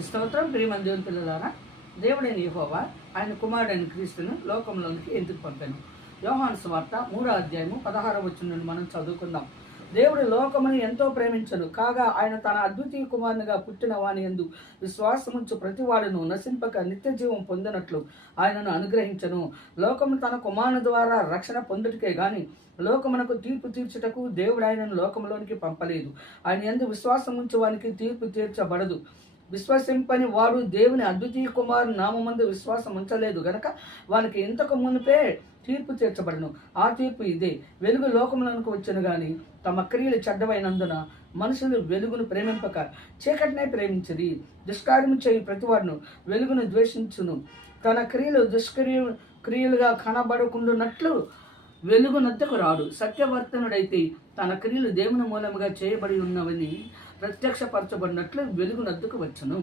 దేవునికి స్తోత్రం. ప్రియమైన దేవుని పిల్లలారా, దేవుడైన యెహోవా ఆయన కుమారుడైన క్రీస్తును లోకంలోనికి ఎందుకు పంపాను? యోహాను సువార్త 3వ అధ్యాయము 16వ వచనం నుండి మనం చదువుకుందాం. దేవుడు లోకమును ఎంతో ప్రేమించను, కాగా ఆయన తన అద్వితీయ కుమారునిగా పుట్టిన వాని యందు విశ్వాసముంచు ప్రతివాడును నశింపక నిత్య జీవం పొందినట్లు ఆయనను అనుగ్రహించను. లోకము తన కుమారుని ద్వారా రక్షణ పొందుటకే గాని లోకమునకు తీర్పు తీర్చుటకు దేవుడు ఆయనను లోకంలోనికి పంపలేదు. ఆయన యందు విశ్వాసముంచు వానికి తీర్పు తీర్చబడదు. విశ్వసింపని వాడు దేవుని అద్వితీయ కుమారు నామందు విశ్వాసం ఉంచలేదు గనక వానికి ఇంతకు మునిపే తీర్పు తీర్చబడను. ఆ తీర్పు ఇదే: వెలుగు లోకములకు వచ్చును గాని తమ క్రియలు చెడ్డవైనందున మనుషులు వెలుగును ప్రేమింపక చీకటినే ప్రేమించిరి. దుష్కార్యము చేయు ప్రతివాడును వెలుగును ద్వేషించును, తన క్రియలు క్రియలుగా కనబడకుండానట్లు వెలుగునద్దకు రాడు. సత్యవర్తనుడైతే తన క్రియలు దేవుని మూలముగా చేయబడి ఉన్నవని ప్రత్యక్షపరచబడినట్లు వెలుగునద్దకు వచ్చును.